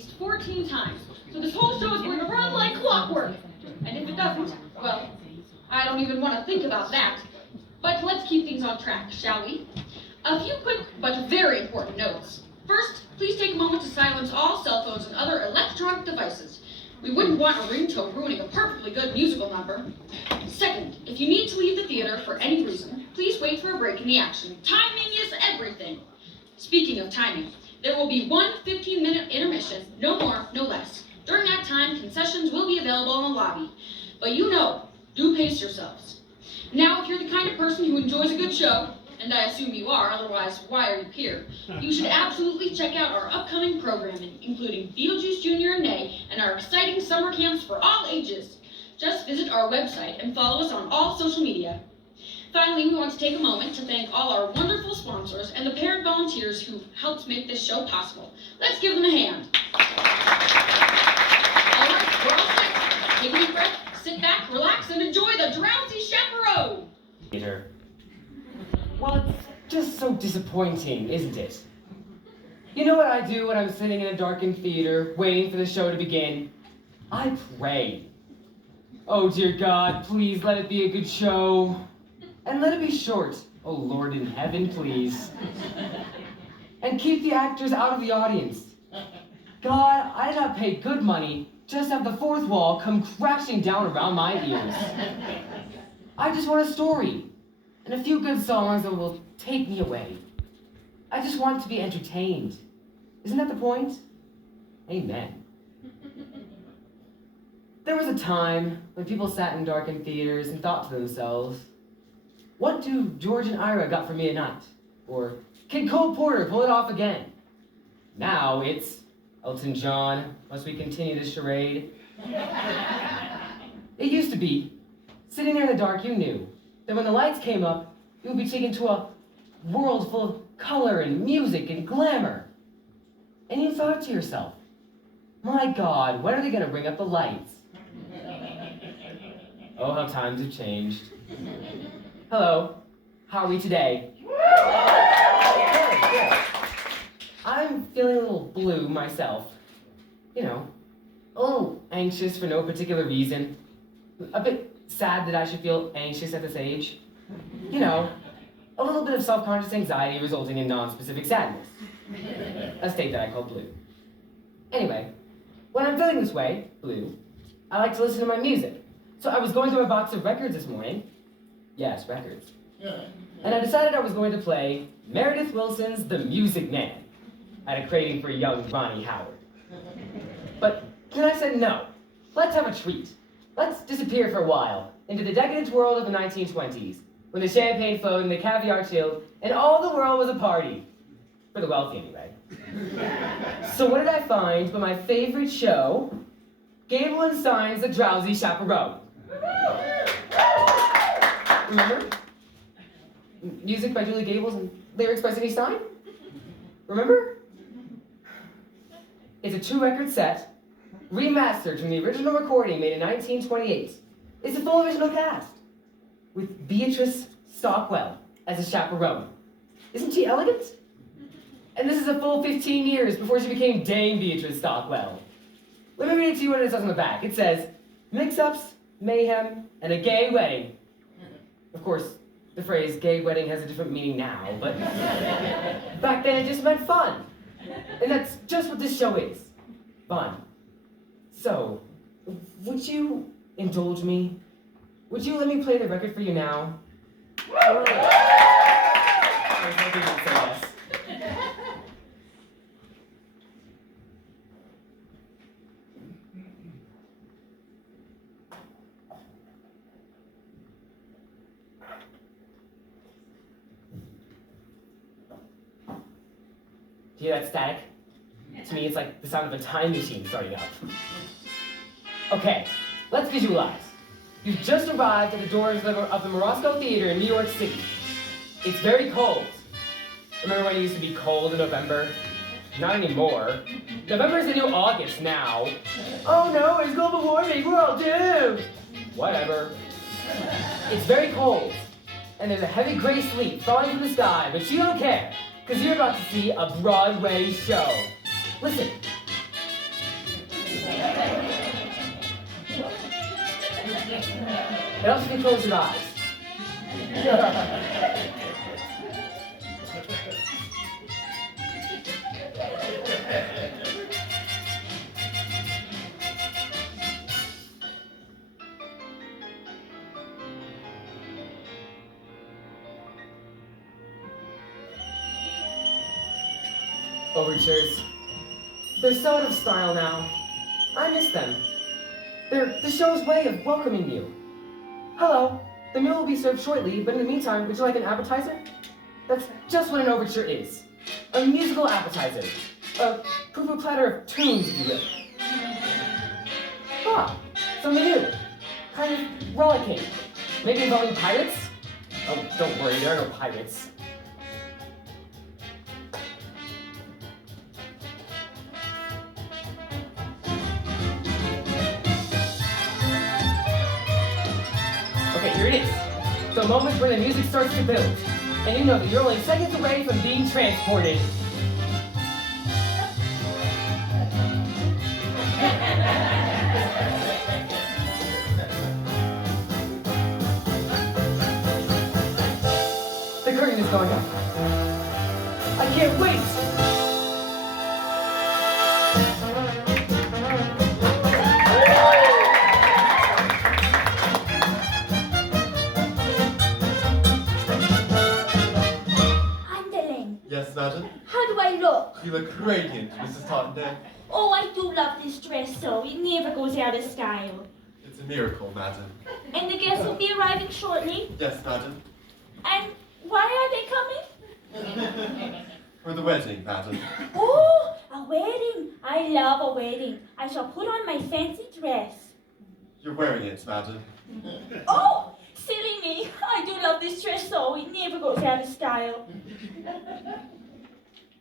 least 14 times. So this whole show is going to run like clockwork. And if it doesn't, well, I don't even want to think about that. But let's keep things on track, shall we? A few quick but very important notes. First, please take a moment to silence all cell phones and other electronic devices. We wouldn't want a ringtone ruining a perfectly good musical number. Second, if you need to leave the theater for any reason, please wait for a break in the action. Timing is everything. Speaking of timing, there will be one 15-minute intermission, no more, no less. During that time, concessions will be available in the lobby. But you know, do pace yourselves. Now, if you're the kind of person who enjoys a good show, and I assume you are, otherwise why are you here? You should absolutely check out our upcoming programming, including Beetlejuice Jr. and Nay, and our exciting summer camps for all ages. Just visit our website and follow us on all social media. Finally, we want to take a moment to thank all our wonderful sponsors and the parent volunteers who helped make this show possible. Let's give them a hand. All right, we're all set. Take a deep breath, sit back, relax, and enjoy the Drowsy Chaperone. Peter. Well, it's just so disappointing, isn't it? You know what I do when I'm sitting in a darkened theater, waiting for the show to begin? I pray. Oh, dear God, please let it be a good show. And let it be short. Oh, Lord in heaven, please. And keep the actors out of the audience. God, I did not pay good money just to have the fourth wall come crashing down around my ears. I just want a story. And a few good songs that will take me away. I just want to be entertained. Isn't that the point? Amen. There was a time when people sat in darkened theaters and thought to themselves, what do George and Ira got for me tonight? Or, can Cole Porter pull it off again? Now it's, Elton John, must we continue this charade? It used to be, sitting there in the dark, you knew that when the lights came up, you would be taken to a world full of color and music and glamour. And you thought to yourself, my God, when are they going to bring up the lights? Oh, how times have changed. Hello, how are we today? Good. I'm feeling a little blue myself. You know, a little anxious for no particular reason. A bit sad that I should feel anxious at this age. You know, a little bit of self-conscious anxiety resulting in non-specific sadness. A state that I call blue. Anyway, when I'm feeling this way, blue, I like to listen to my music. So I was going through a box of records this morning. Yes, records. And I decided I was going to play Meredith Willson's The Music Man. I had a craving for young Ronnie Howard. But then I said no. Let's have a treat. Let's disappear for a while into the decadent world of the 1920s, when the champagne flowed and the caviar chilled, and all the world was a party. For the wealthy, anyway. So what did I find but my favorite show, Gable and Stein's The Drowsy Chaperone. Remember? Music by Julie Gables and lyrics by Sidney Stein? Remember? It's a 2-record set, remastered from the original recording made in 1928. It's a full original cast, with Beatrice Stockwell as a chaperone. Isn't she elegant? And this is a full 15 years before she became Dame Beatrice Stockwell. Let me read it to you what it says on the back. It says, mix-ups, mayhem, and a gay wedding. Of course, the phrase gay wedding has a different meaning now, but back then it just meant fun. And that's just what this show is. Fun. So, would you indulge me? Would you let me play the record for you now? I was hoping you'd say yes. Do you hear that static? To me, it's like the sound of a time machine starting up. Okay, let's visualize. You've just arrived at the doors of the Morosco Theater in New York City. It's very cold. Remember when it used to be cold in November? Not anymore. November's the new August now. Oh no, it's global warming, we're all doomed! Whatever. It's very cold, and there's a heavy gray sleet falling from the sky, but you don't care, because you're about to see a Broadway show. Listen, It helps if you close your eyes. Overtures. They're so out of style now. I miss them. They're the show's way of welcoming you. Hello, the meal will be served shortly, but in the meantime, would you like an appetizer? That's just what an overture is. A musical appetizer. A proof platter of tunes, if you will. Ah, something new. Kind of rollicking. Maybe involving pirates? Oh, don't worry, there are no pirates. Okay, here it is. The moment when the music starts to build, and you know that you're only seconds away from being transported. The curtain is going up. I can't wait! Yes, madam? How do I look? You look radiant, Mrs. Tottendale. Oh, I do love this dress so. It never goes out of style. It's a miracle, madam. And the guests will be arriving shortly. Yes, madam. And why are they coming? For the wedding, madam. Oh, a wedding. I love a wedding. I shall put on my fancy dress. You're wearing it, madam. Oh, silly me. I do love this dress so. It never goes out of style.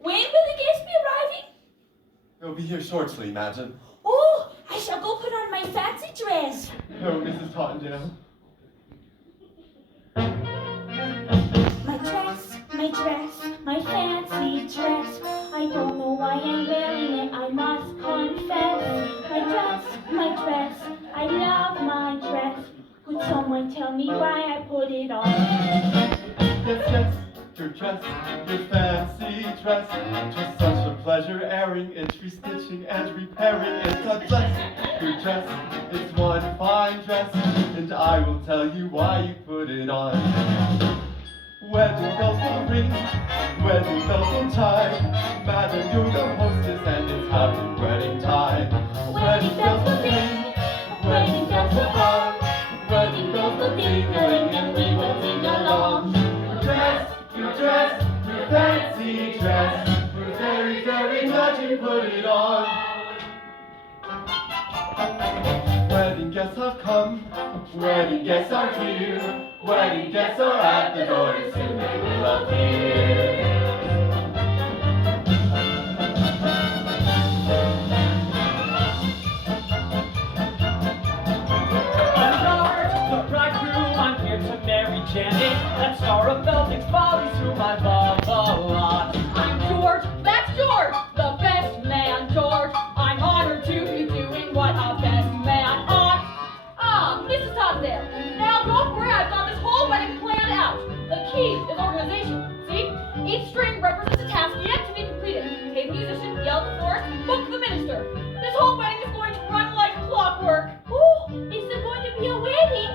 When will the guests be arriving? They'll be here shortly, madam. Oh, I shall go put on my fancy dress. No, Mrs. Tottendale. My dress, my fancy dress. I don't know why I'm wearing it, I must confess. My dress, I love my dress. Could someone tell me why I put it on? Yes, your dress, your fancy dress. 'Twas such a pleasure airing it, restitching and repairing it. God bless your dress, it's one fine dress, and I will tell you why you put it on. Wedding bells will ring, wedding bells will chime. Madam, you're the hostess and it's happy wedding time. Wedding bells will ring, wedding bells will hum. Wedding bells will ding-a-ling and we will sing along. Your fancy dress, we're very, very glad you put it on. Wedding guests have come, wedding guests are here, wedding guests are at the door, and soon they will appear. The bridegroom, I'm here to marry Janet, that star of belting's folly through my bubble. I'm George, that's George, the best man, George. I'm honored to be doing what a best man ought. Mrs. Toddendale, now don't worry, I've got this whole wedding planned out. The key is organization. See? Each string represents a task yet to be completed. Pay the musician, yell at the florist, book the minister. This whole wedding is going to run like clockwork. Oh, is there going to be a wedding?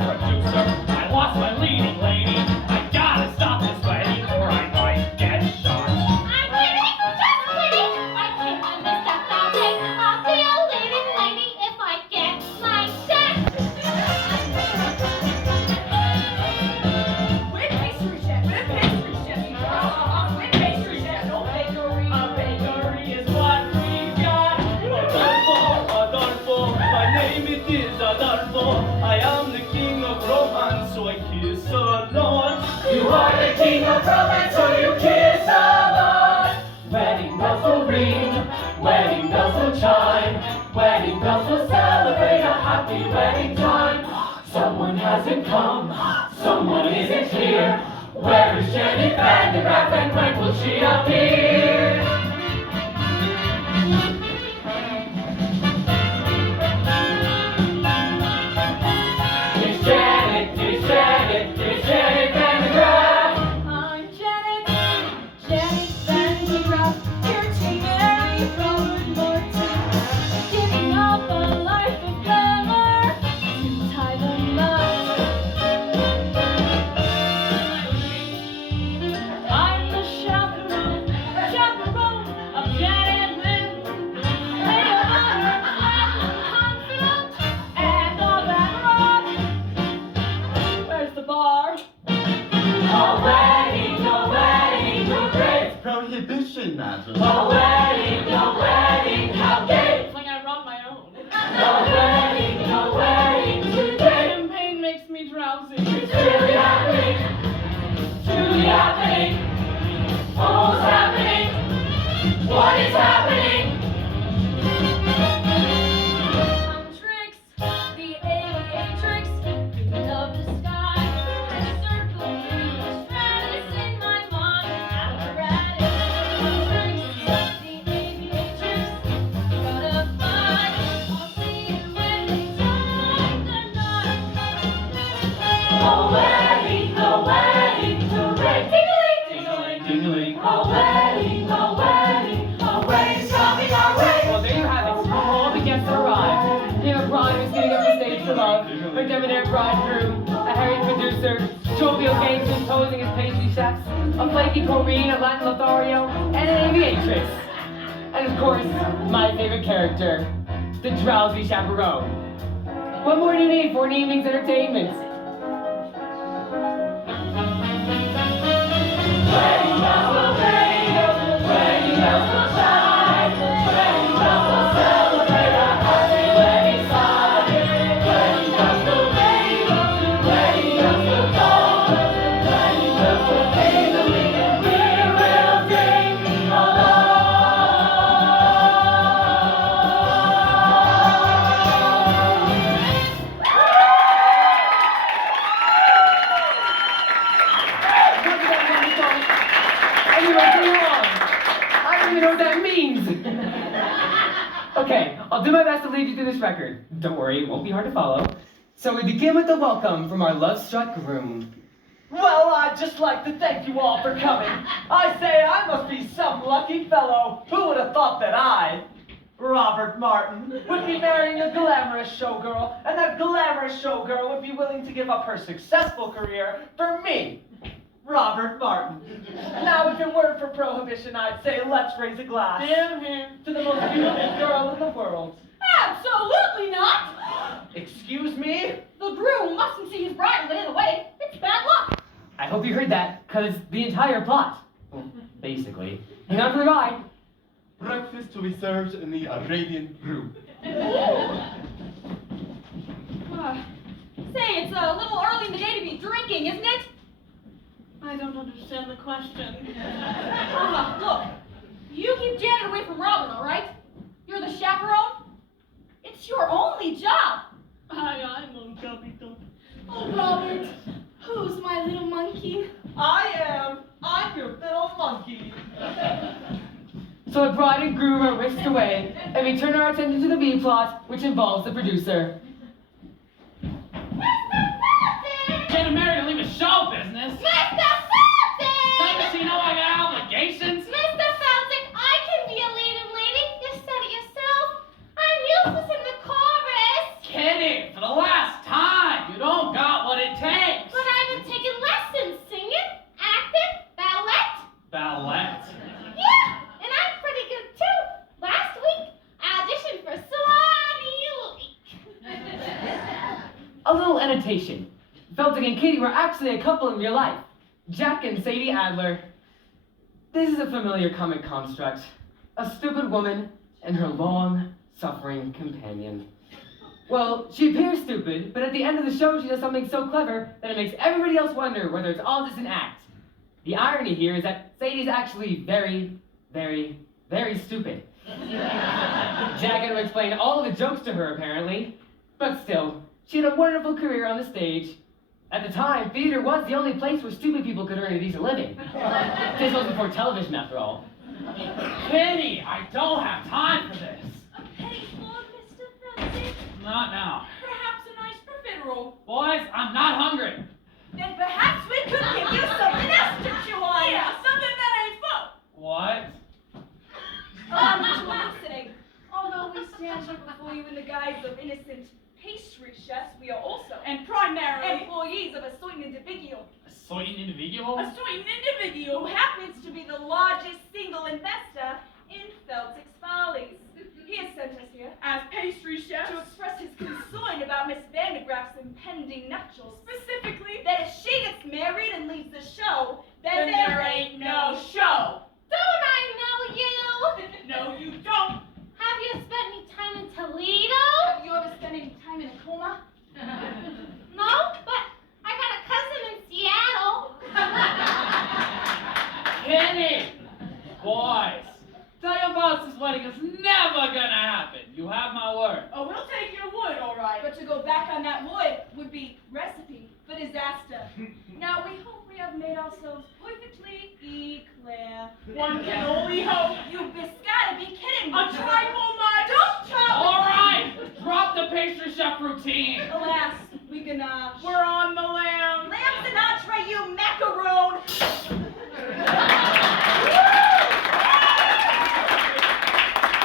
Producer, I lost my leading lady. I gotta stop this wedding or I might get shot. I'm kidding, just kidding. I can't understand that thing. I'll be a leading lady if I get my check. With pastry chef, with pastry chef. With pastry chef, no bakery. A bakery is what we got. Adolfo, my name it is Adolfo. I am the king of romance, so I kiss a lot. You are the king of romance, so you kiss a lot. Wedding bells will ring, wedding bells will chime, wedding bells will celebrate a happy wedding time. Someone hasn't come, someone isn't here. Where is Jenny Van de Graaff and when will she appear? It's Janet Van de Graaff. I'm Janet Van de Graaff, here to marry Robert Morton. Giving up a life of glamour to tie the knot. I'm the chaperone of Janet Lynn. Maid of honor, confident, and all that rot. Where's the bar? A wedding, hooray! Prohibition, madam. A wedding, how gay! It's like I brought my own. A wedding today. Champagne makes me drowsy. It's really happening, truly happening. Almost happening. What is happening? I'm Trix, the aviatrix, queen of the sky. I circle through the stratus in my mind apparatus. I'm Trix, the aviatrix, gotta fly. I'll see you when they tie the knot. A wedding, hooray! Ding-a-ling, Ding-a-ling. a wedding's coming our way. Well, there you have it. All the guests have arrived. We have a bride who's getting up the stage for love, a debonair bridegroom, a harried producer, jovial gangsters posing as pastry chefs, a flaky Corrine, a Latin Lothario, and an aviatrix. And of course, my favorite character, the Drowsy Chaperone. What more do you need for an evening's entertainment? Wedding bells will ring, wedding bells will chime, wedding bells will celebrate a happy wedding time. Wedding bells will ring, wedding bells will call, wedding bells will ring, and we will ding along. Anyway, bring it on. I don't even know what that means. Okay, I'll do my best to lead you through this record. Don't worry, it won't be hard to follow. So we begin with the welcome from our love-struck groom. Well, I'd just like to thank you all for coming. I say I must be some lucky fellow. Who would have thought that I, Robert Martin, would be marrying a glamorous showgirl, and that glamorous showgirl would be willing to give up her successful career for me, Robert Martin. Now, if it weren't for prohibition, I'd say let's raise a glass. To the most beautiful girl in the world. Absolutely not! Excuse me? The groom mustn't see his bride lit in the wedding. It's bad luck. I hope you heard that, because the entire plot. Well, basically. Hang on for the ride. Breakfast to be served in the Arabian room. Say, it's a little early in the day to be drinking, isn't it? I don't understand the question. Look, you keep Janet away from Robin, all right? You're the chaperone. It's your only job. I'm on Capito. Oh, Robert, who's my little monkey? I'm your little monkey. So the bride and groom are whisked away, and we turn our attention to the B plot, which involves the producer. Getting married to leave a show business. Mr. Felton! Doesn't she know I got obligations? Mr. Felton, I can be a leading lady. You said it yourself. I'm useless in the chorus. Kidding, for the last time. You don't got what it takes. But I've been taking lessons singing, acting, ballet. Ballet. Yeah, and I'm pretty good too. Last week, I auditioned for Swanee Lake. A little annotation. Felton and Kitty were actually a couple in real life. Jack and Sadie Adler. This is a familiar comic construct. A stupid woman and her long-suffering companion. Well, she appears stupid, but at the end of the show she does something so clever that it makes everybody else wonder whether it's all just an act. The irony here is that Sadie's actually very, very, very stupid. Jack had to explain all of the jokes to her, apparently. But still, she had a wonderful career on the stage At the time, theater was the only place where stupid people could earn a decent living. This was before television, after all. Kitty, I don't have time for this. A penny for Mr. Fancy? Not now. Perhaps a nice profiterole. Boys, I'm not hungry. Then perhaps we could give you something else to chew on. Yeah, something that ain't full. What? To listening. Although we stand here before you in the guise of innocent pastry chefs, we are also And primarily, employees of a certain individual A certain individual? a certain individual. who happens to be the largest single investor in Feltic's Follies. He has sent us here As pastry chef, to express his concern about Miss Vandegraff's impending nuptials. specifically, That if she gets married and leaves the show, then there ain't no show. Don't I know you? No, you don't. Have you spent any time in Toledo? Have you ever spent any time in a coma? No, but I got a cousin in Seattle. Kitty! Boys, tell your boss this wedding is never gonna happen. You have my word. Oh, we'll take your wood, all right. But to go back on that would be recipe for disaster. Now we hope we have made ourselves perfectly clear. One can only hope. You've just gotta be kidding me. A trifle much. Don't try. All right, drop the pastry chef routine. Alas, we ganache. We're on the lamb. Lamb's an entree, you macaron.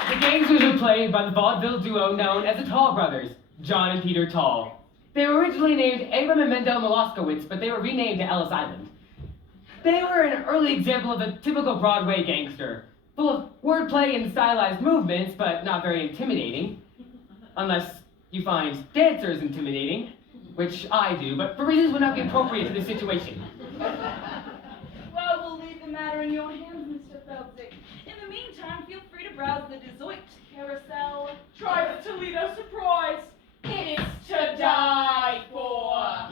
The games were played by the vaudeville duo known as the Tall Brothers, John and Peter Tall. They were originally named Abram and Mendel Moloskowitz, but they were renamed to Ellis Island. They were an early example of a typical Broadway gangster, full of wordplay and stylized movements, but not very intimidating. Unless you find dancers intimidating, which I do, but for reasons would not be appropriate to this situation. Well, we'll leave the matter in your hands, Mr. Feltic. In the meantime, feel free to browse the dessert carousel. Try the Toledo surprise. It's to die for.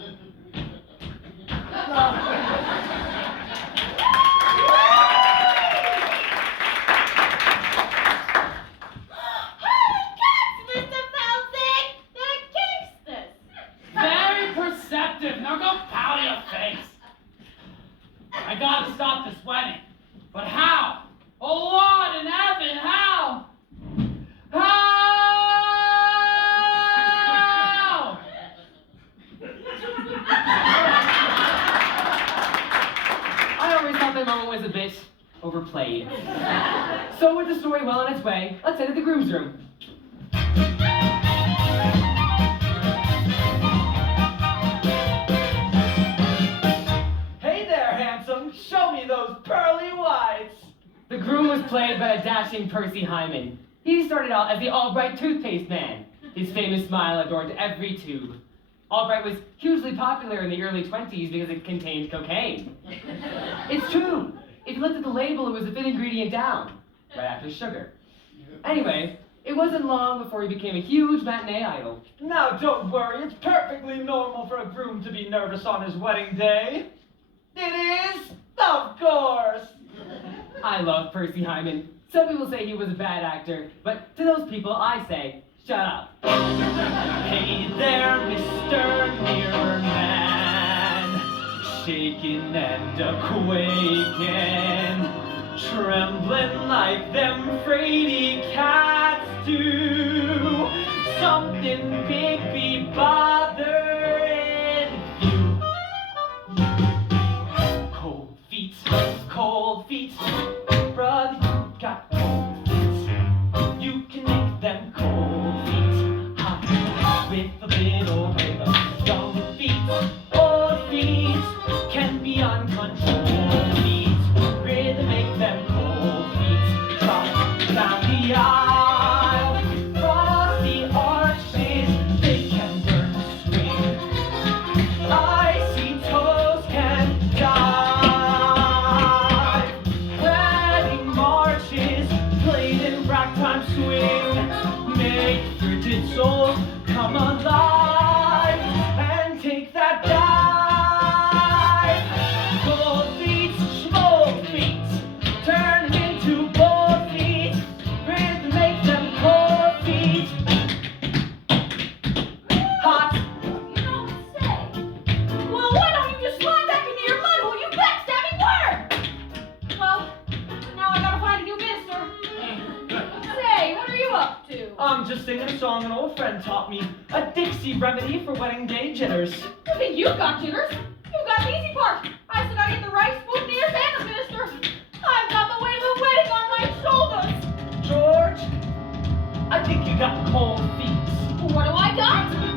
Mr. Feltic, they're gangsters. Very perceptive. Now go pout your face. I gotta stop this wedding. But how? Oh Lord in heaven, how? How? I always thought that moment was a bit overplayed. So with the story well on its way, let's head to the groom's room. Hey there, handsome. Show me those pearly whites. The groom was played by a dashing Percy Hyman. He started out as the Albright toothpaste man. His famous smile adorned every tube. Albright was hugely popular in the early 20s because it contained cocaine. It's true. If you looked at the label, it was the fifth ingredient down, right after sugar. Anyway, it wasn't long before he became a huge matinee idol. Now don't worry, it's perfectly normal for a groom to be nervous on his wedding day. It is? Of course. I love Percy Hyman. Some people say he was a bad actor, but to those people I say, shut up. Hey there, Mr. Mirror Man, shaking and a-quaking, trembling like them fraidy cats do. Something big be bothering you. Cold feet, brother, you got cold feet. You can make them cold feet hot with a bit or with a young feet. Old feet can be uncontrolled feet. Really make them cold feet drop down the aisle. Cross the arches, they can burn the swing. Icy toes can die. Wedding marches played in ragtime swing make frigid souls come alive. old friend taught me, a Dixie remedy for wedding day jitters. You think you've got jitters? You got the easy part. I said I get the right spoon to your banner, minister. I've got the weight of the wedding on my shoulders. George, I think you got cold feet. What do I got?